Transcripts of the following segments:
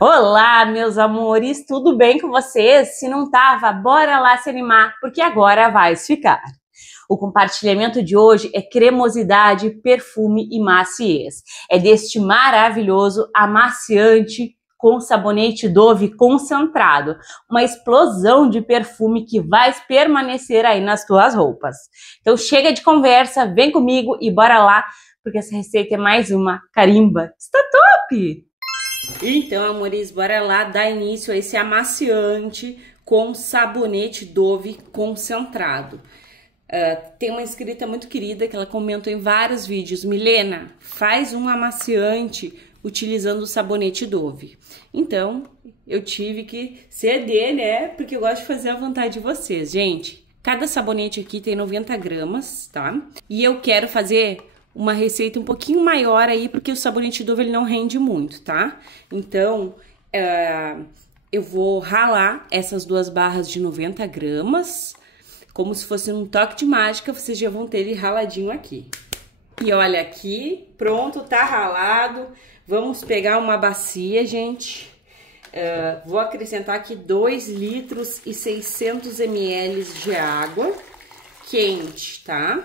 Olá, meus amores, tudo bem com vocês? Se não tava, bora lá se animar, porque agora vai ficar. O compartilhamento de hoje é cremosidade, perfume e maciez. É deste maravilhoso amaciante com sabonete Dove concentrado. Uma explosão de perfume que vai permanecer aí nas tuas roupas. Então chega de conversa, vem comigo e bora lá, porque essa receita é mais uma carimba. Está top! Então, amores, bora lá dar início a esse amaciante com sabonete Dove concentrado. Tem uma inscrita muito querida que ela comentou em vários vídeos: Milena, faz um amaciante utilizando o sabonete Dove. Então, eu tive que ceder, né? Porque eu gosto de fazer a vontade de vocês. Gente, cada sabonete aqui tem 90 gramas, tá? E eu quero fazer uma receita um pouquinho maior aí, porque o sabonete Dove ele não rende muito, tá? Então, eu vou ralar essas duas barras de 90 gramas, como se fosse um toque de mágica, vocês já vão ter ele raladinho aqui. E olha aqui, pronto, tá ralado. Vamos pegar uma bacia, gente. Vou acrescentar aqui 2 litros e 600 ml de água quente, tá?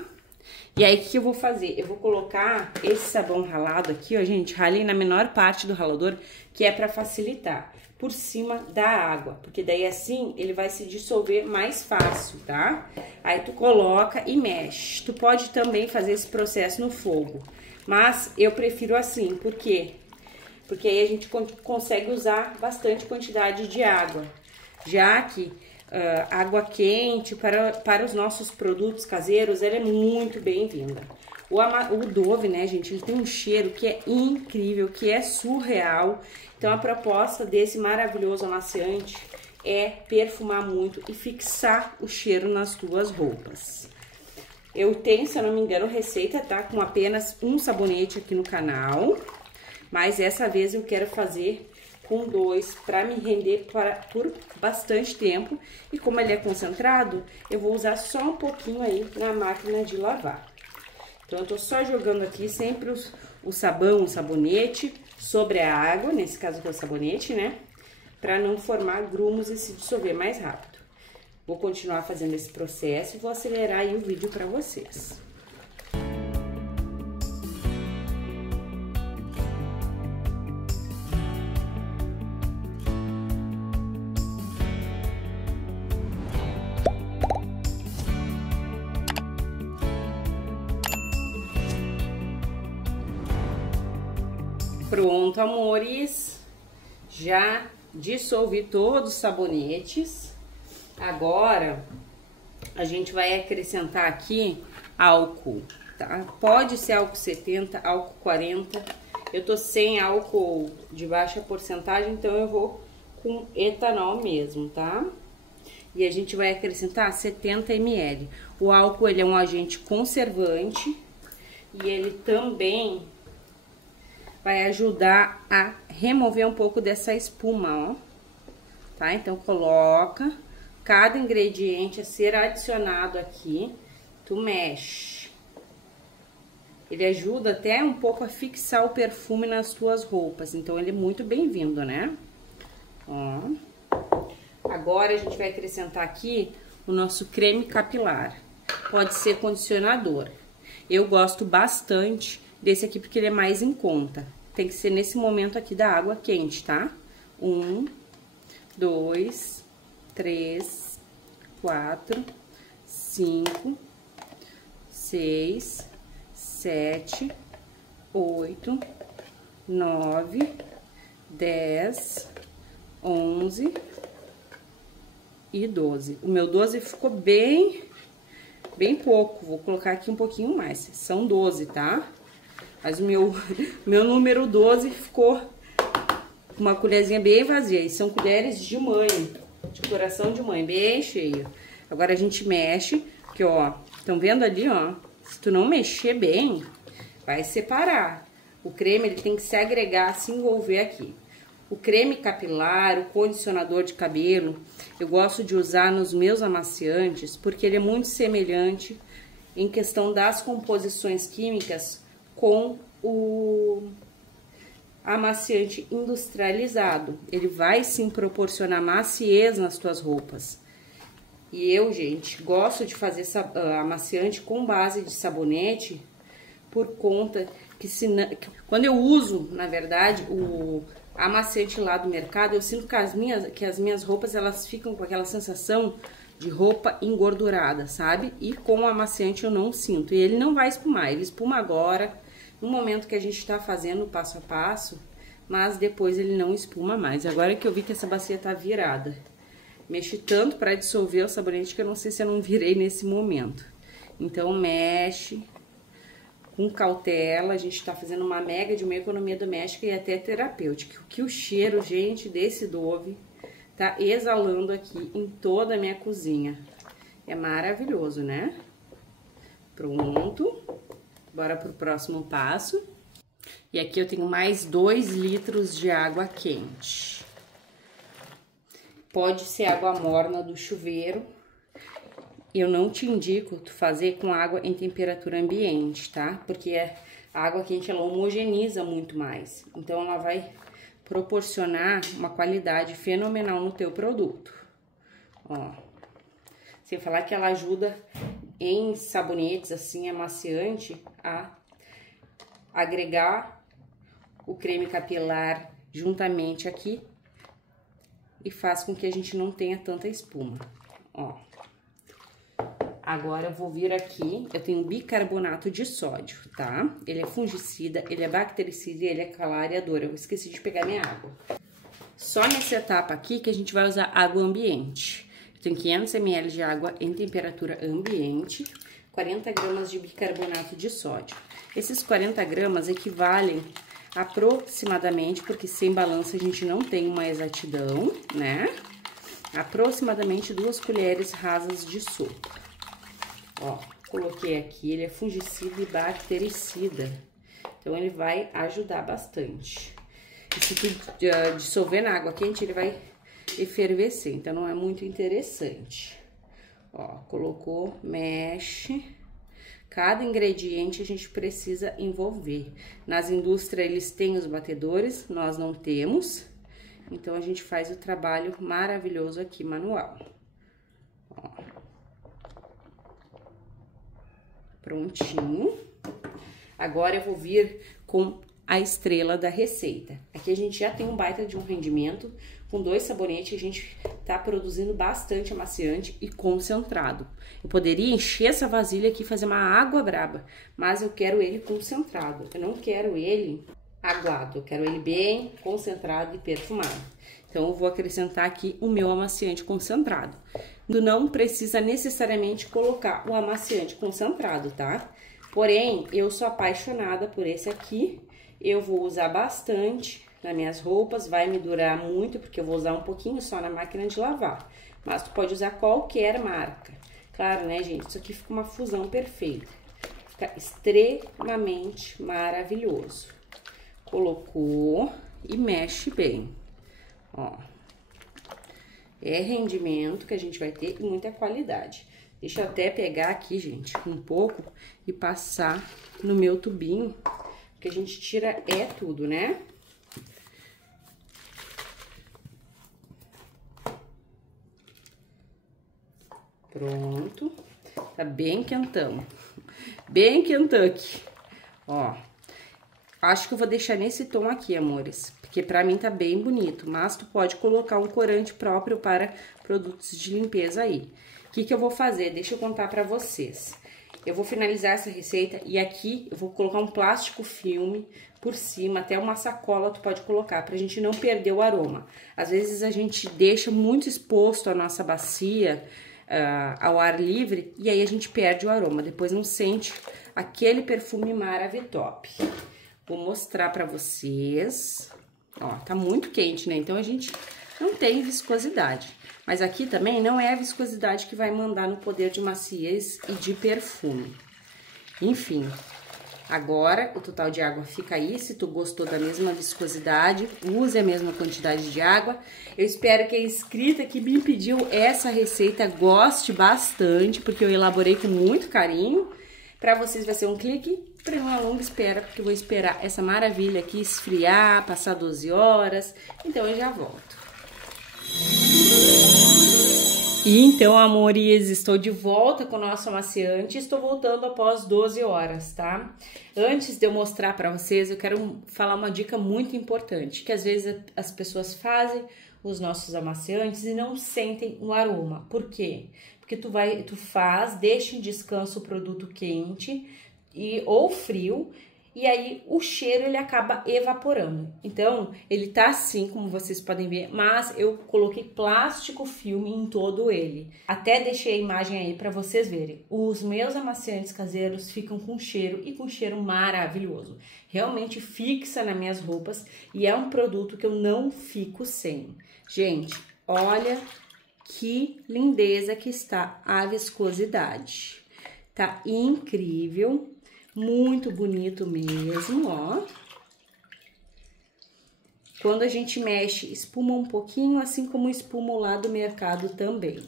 E aí, o que eu vou fazer? Eu vou colocar esse sabão ralado aqui, ó, gente, ralei na menor parte do ralador, que é pra facilitar, por cima da água, porque daí assim ele vai se dissolver mais fácil, tá? Aí tu coloca e mexe. Tu pode também fazer esse processo no fogo, mas eu prefiro assim, por quê? Porque aí a gente consegue usar bastante quantidade de água, já que água quente para os nossos produtos caseiros, ela é muito bem-vinda. O Dove, né, gente, ele tem um cheiro que é incrível, que é surreal. Então, a proposta desse maravilhoso amaciante é perfumar muito e fixar o cheiro nas tuas roupas. Eu tenho, se eu não me engano, receita, tá? Com apenas um sabonete aqui no canal. Mas essa vez eu quero fazer com 2 para me render por bastante tempo. E como ele é concentrado, eu vou usar só um pouquinho aí na máquina de lavar. Então, eu tô só jogando aqui sempre o sabão, o sabonete sobre a água, nesse caso aqui é o sabonete, né? Pra não formar grumos e se dissolver mais rápido. Vou continuar fazendo esse processo e vou acelerar aí o vídeo pra vocês. Pronto, amores, já dissolvi todos os sabonetes. Agora, a gente vai acrescentar aqui álcool, tá? Pode ser álcool 70, álcool 40. Eu tô sem álcool de baixa porcentagem, então eu vou com etanol mesmo, tá? E a gente vai acrescentar 70 ml. O álcool, ele é um agente conservante e ele também vai ajudar a remover um pouco dessa espuma, ó. Tá? Então, coloca cada ingrediente a ser adicionado aqui, tu mexe. Ele ajuda até um pouco a fixar o perfume nas tuas roupas, então ele é muito bem-vindo, né? Ó. Agora, a gente vai acrescentar aqui o nosso creme capilar. Pode ser condicionador. Eu gosto bastante desse aqui porque ele é mais em conta. Tem que ser nesse momento aqui da água quente, tá? 1, 2, 3, 4, 5, 6, 7, 8, 9, 10, 11 e 12. O meu 12 ficou bem pouco. Vou colocar aqui um pouquinho mais. São 12, tá? Mas o meu número 12 ficou uma colherzinha bem vazia. E são colheres de mãe, de coração de mãe, bem cheio. Agora a gente mexe, porque, ó, estão vendo ali, ó? Se tu não mexer bem, vai separar. O creme, ele tem que se agregar, se envolver aqui. O creme capilar, o condicionador de cabelo, eu gosto de usar nos meus amaciantes, porque ele é muito semelhante em questão das composições químicas com amaciante industrializado. Ele vai sim proporcionar maciez nas tuas roupas. E eu, gente, gosto de fazer amaciante com base de sabonete por conta que quando eu uso, na verdade, o amaciante lá do mercado, eu sinto que as minhas roupas, elas ficam com aquela sensação de roupa engordurada, sabe? E com o amaciante eu não sinto. E ele não vai espumar, ele espuma agora, no momento que a gente tá fazendo o passo a passo, mas depois ele não espuma mais. Agora que eu vi que essa bacia tá virada. Mexi tanto para dissolver o sabonete que eu não sei se eu não virei nesse momento. Então, mexe com cautela. A gente tá fazendo uma mega de uma economia doméstica e até terapêutica. Que o cheiro, gente, desse Dove tá exalando aqui em toda a minha cozinha. É maravilhoso, né? Pronto. Bora pro próximo passo. E aqui eu tenho mais 2 litros de água quente. Pode ser água morna do chuveiro. Eu não te indico tu fazer com água em temperatura ambiente, tá? Porque a água quente, ela homogeneiza muito mais. Então, ela vai proporcionar uma qualidade fenomenal no teu produto. Ó. Sem falar que ela ajuda em sabonetes, assim, amaciante, a agregar o creme capilar juntamente aqui e faz com que a gente não tenha tanta espuma, ó. Agora eu vou vir aqui, eu tenho bicarbonato de sódio, tá? Ele é fungicida, ele é bactericida e ele é clareador. Eu esqueci de pegar minha água. Só nessa etapa aqui que a gente vai usar água ambiente. Eu tenho 500 ml de água em temperatura ambiente, 40 gramas de bicarbonato de sódio. Esses 40 gramas equivalem aproximadamente, porque sem balança a gente não tem uma exatidão, né? Aproximadamente 2 colheres rasas de sopa. Ó, coloquei aqui, ele é fungicida e bactericida, então ele vai ajudar bastante. E se tu dissolver na água quente, ele vai efervescer, então não é muito interessante. Ó, colocou, mexe. Cada ingrediente a gente precisa envolver. Nas indústrias eles têm os batedores, nós não temos. Então a gente faz o trabalho maravilhoso aqui, manual. Ó. Prontinho. Agora eu vou vir com a estrela da receita. Aqui a gente já tem um baita de um rendimento. Com 2 sabonetes, a gente tá produzindo bastante amaciante e concentrado. Eu poderia encher essa vasilha aqui e fazer uma água braba, mas eu quero ele concentrado. Eu não quero ele aguado, eu quero ele bem concentrado e perfumado. Então, eu vou acrescentar aqui o meu amaciante concentrado. Não precisa necessariamente colocar o amaciante concentrado, tá? Porém, eu sou apaixonada por esse aqui. Eu vou usar bastante nas minhas roupas, vai me durar muito, porque eu vou usar um pouquinho só na máquina de lavar. Mas tu pode usar qualquer marca. Claro, né, gente? Isso aqui fica uma fusão perfeita. Fica extremamente maravilhoso. Colocou e mexe bem. Ó. É rendimento que a gente vai ter e muita qualidade. Deixa eu até pegar aqui, gente, um pouco e passar no meu tubinho, porque a gente tira tudo, né? Pronto. Tá bem quentão. Bem Kentucky. Ó. Acho que eu vou deixar nesse tom aqui, amores, porque pra mim tá bem bonito, mas tu pode colocar um corante próprio para produtos de limpeza aí. O que que eu vou fazer? Deixa eu contar pra vocês. Eu vou finalizar essa receita e aqui eu vou colocar um plástico filme por cima, até uma sacola tu pode colocar, pra gente não perder o aroma. Às vezes a gente deixa muito exposto a nossa bacia ao ar livre e aí a gente perde o aroma, depois não sente aquele perfume Maravitop. Vou mostrar pra vocês. Ó, tá muito quente, né? Então a gente não tem viscosidade. Mas aqui também não é a viscosidade que vai mandar no poder de maciez e de perfume. Enfim, agora o total de água fica aí. Se tu gostou da mesma viscosidade, use a mesma quantidade de água. Eu espero que a inscrita que me pediu essa receita goste bastante, porque eu elaborei com muito carinho. Para vocês vai ser um clique para uma longa espera, porque eu vou esperar essa maravilha aqui esfriar, passar 12 horas, então eu já volto. E então, amores, estou de volta com o nosso amaciante, estou voltando após 12 horas, tá? Antes de eu mostrar para vocês, eu quero falar uma dica muito importante, que às vezes as pessoas fazem os nossos amaciantes e não sentem o aroma. Por quê? Porque tu faz, deixa em descanso o produto quente ou frio, e aí o cheiro ele acaba evaporando. Então, ele tá assim, como vocês podem ver, mas eu coloquei plástico filme em todo ele. Até deixei a imagem aí para vocês verem. Os meus amaciantes caseiros ficam com cheiro e com cheiro maravilhoso. Realmente fixa nas minhas roupas e é um produto que eu não fico sem. Gente, olha que lindeza que está a viscosidade. Tá incrível. Muito bonito mesmo, ó. Quando a gente mexe, espuma um pouquinho, assim como espuma lá do mercado também.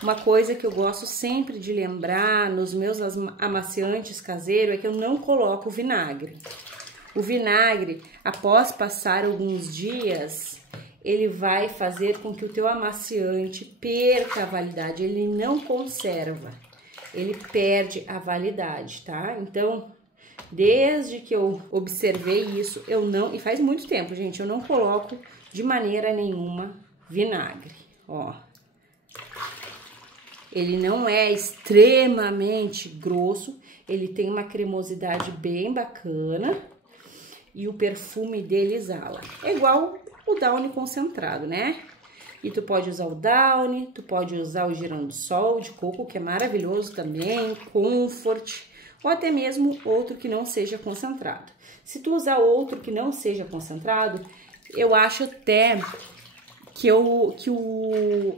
Uma coisa que eu gosto sempre de lembrar nos meus amaciantes caseiros é que eu não coloco vinagre. O vinagre, após passar alguns dias, ele vai fazer com que o teu amaciante perca a validade, ele não conserva. Ele perde a validade, tá? Então, desde que eu observei isso, eu não... E faz muito tempo, gente, eu não coloco de maneira nenhuma vinagre, ó. Ele não é extremamente grosso, ele tem uma cremosidade bem bacana e o perfume dele exala. É igual o Downy concentrado, né? E tu pode usar o Downy, tu pode usar o Girassol de coco, que é maravilhoso também, Comfort, ou até mesmo outro que não seja concentrado. Se tu usar outro que não seja concentrado, eu acho até que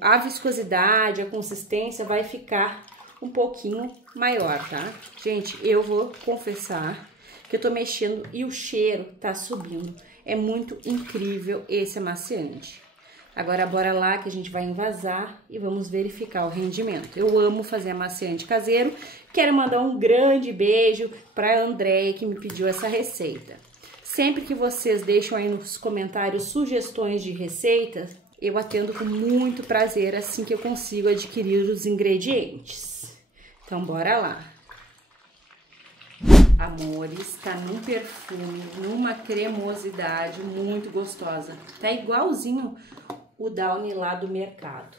a viscosidade, a consistência vai ficar um pouquinho maior, tá? Gente, eu vou confessar que eu tô mexendo e o cheiro tá subindo. É muito incrível esse amaciante. Agora, bora lá que a gente vai envasar e vamos verificar o rendimento. Eu amo fazer amaciante caseiro. Quero mandar um grande beijo para a Andréia, que me pediu essa receita. Sempre que vocês deixam aí nos comentários sugestões de receitas, eu atendo com muito prazer assim que eu consigo adquirir os ingredientes. Então, bora lá. Amores, tá num perfume, numa cremosidade muito gostosa. Tá igualzinho o Downy lá do mercado.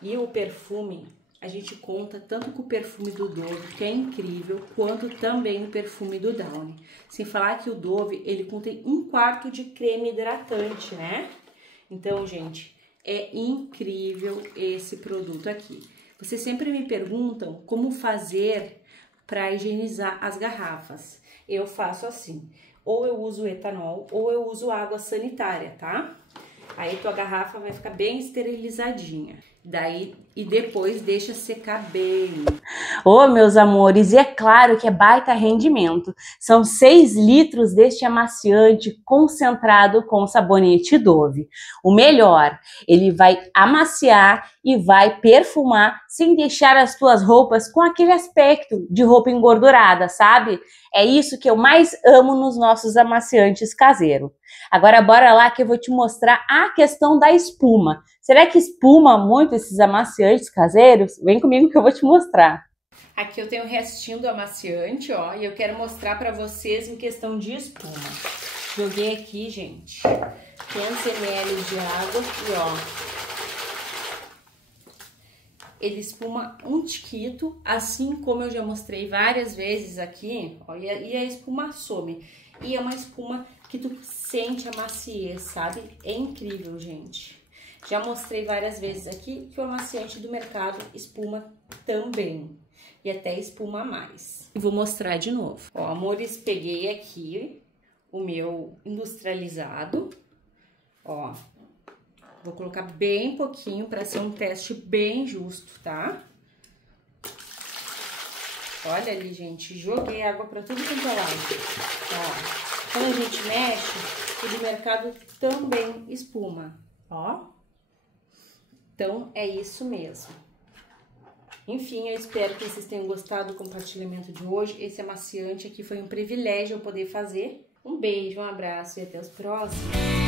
E o perfume, a gente conta tanto com o perfume do Dove, que é incrível, quanto também o perfume do Downy. Sem falar que o Dove, ele contém 1/4 de creme hidratante, né? Então, gente, é incrível esse produto aqui. Vocês sempre me perguntam como fazer para higienizar as garrafas. Eu faço assim, ou eu uso etanol, ou eu uso água sanitária, tá? Aí tua garrafa vai ficar bem esterilizadinha. Daí, e depois deixa secar bem. Ô, meus amores, e é claro que é baita rendimento. São 6 litros deste amaciante concentrado com sabonete Dove. O melhor, ele vai amaciar e vai perfumar sem deixar as tuas roupas com aquele aspecto de roupa engordurada, sabe? É isso que eu mais amo nos nossos amaciantes caseiros. Agora bora lá que eu vou te mostrar a questão da espuma. Será que espuma muito esses amaciantes caseiros? Vem comigo que eu vou te mostrar. Aqui eu tenho o restinho do amaciante, ó, e eu quero mostrar pra vocês em questão de espuma. Joguei aqui, gente, 500 ml de água e ó, ele espuma um tiquito, assim como eu já mostrei várias vezes aqui, ó, e a espuma some. E é uma espuma que tu sente a maciez, sabe? É incrível, gente. Já mostrei várias vezes aqui que o amaciante do mercado espuma também. E até espuma mais. E vou mostrar de novo. Ó, amores, peguei aqui o meu industrializado. Ó, vou colocar bem pouquinho para ser um teste bem justo, tá? Olha ali, gente, joguei água para tudo quanto é lado. Ó, quando a gente mexe, o do mercado também espuma, ó. Então, é isso mesmo. Enfim, eu espero que vocês tenham gostado do compartilhamento de hoje. Esse amaciante aqui foi um privilégio eu poder fazer. Um beijo, um abraço e até os próximos.